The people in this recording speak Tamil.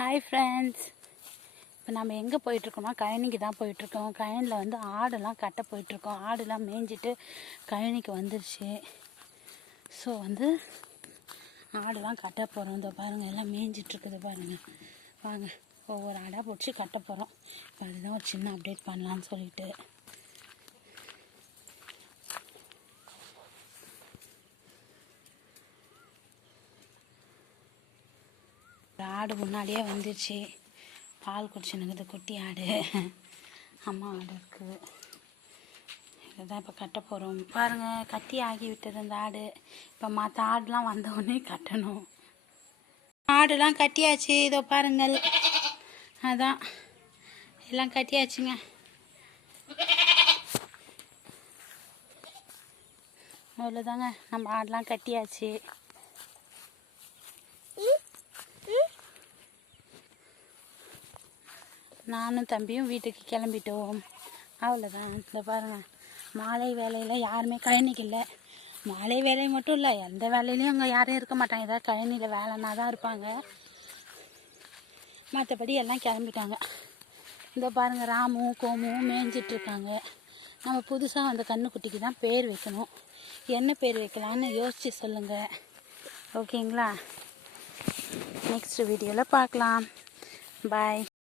ஹாய் ஃப்ரெண்ட்ஸ், இப்போ நம்ம எங்கே போயிட்டுருக்கோம்னா கழனிக்கு தான் போயிட்டுருக்கோம். கழனியில் வந்து ஆடெல்லாம் கட்ட போயிட்டுருக்கோம். ஆடுலாம் மேய்ஞ்சிட்டு கழனிக்கு வந்துருச்சு. ஸோ வந்து ஆடுலாம் கட்ட போகிறோம். இந்த பாருங்கள், எல்லாம் மேய்ஞ்சிட்ருக்குது பாருங்கள். வாங்க, ஒவ்வொரு ஆடாக பிடிச்சி கட்ட போகிறோம். இப்போ அதுதான் ஒரு சின்ன அப்டேட் பண்ணலான்னு சொல்லிட்டு. ஆடு முன்னாடியே வந்துடுச்சு. பால் குடிச்சுனுக்குது குட்டி ஆடு. அம்மா ஆடு இருக்குது. இதுதான் இப்போ கட்ட போகிறோம். பாருங்கள், கட்டி ஆகி விட்டது இந்த ஆடு. இப்போ மற்ற ஆடுலாம் வந்தவுடனே கட்டணும். ஆடுலாம் கட்டியாச்சு. இதோ பாருங்கள், அதான் எல்லாம் கட்டியாச்சுங்க. அவ்வளோதாங்க, நம்ம ஆடெலாம் கட்டியாச்சு. நானும் தம்பியும் வீட்டுக்கு கிளம்பிட்டோம். அவ்வளோதான். இந்த பாருங்கள், மாலை வேலையில் யாருமே கழனிக்கு இல்லை. மாலை வேலை மட்டும் இல்லை, எந்த வேலையிலையும் அங்கே யாரும் இருக்க மாட்டாங்க. ஏதாவது கழனியில் வேலைன்னா தான் இருப்பாங்க. மற்றபடி எல்லாம் கிளம்பிட்டாங்க. இந்த பாருங்கள், ராமும் கோமும் மேய்ஞ்சிட்ருக்காங்க. நம்ம புதுசாக அந்த கன்றுக்குட்டிக்கு தான் பேர் வைக்கணும். என்ன பேர் வைக்கலான்னு யோசித்து சொல்லுங்கள். ஓகேங்களா? நெக்ஸ்ட் வீடியோவில் பார்க்கலாம். பாய்.